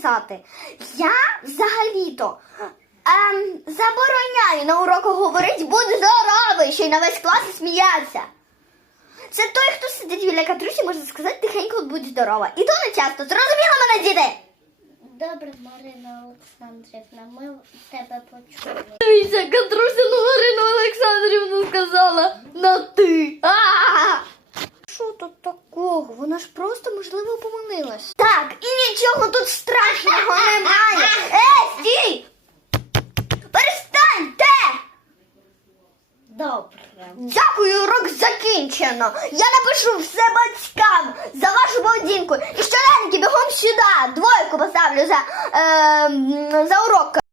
сказати. Я взагалі-то ем, забороняю на уроках говорити будь здоровий, що й на весь клас і сміявся. Це той, хто сидить біля катрусі, може сказати тихенько будь здорова. І то не часто. Зрозуміла мене, діти? Добре, Марина Олександрівна, ми тебе почули. Дивіться, Катруся ну Марину Олександрівну сказала на ти. А! Що тут такого? Вона ж просто, можливо, помилилась. Так, і нічого тут страшного немає. Е, стій! Перестаньте! Добре. Дякую, урок закінчено. Я напишу все батькам за вашу поведінку. І щоденники бігом сюди. Двойку поставлю за, е, за урок.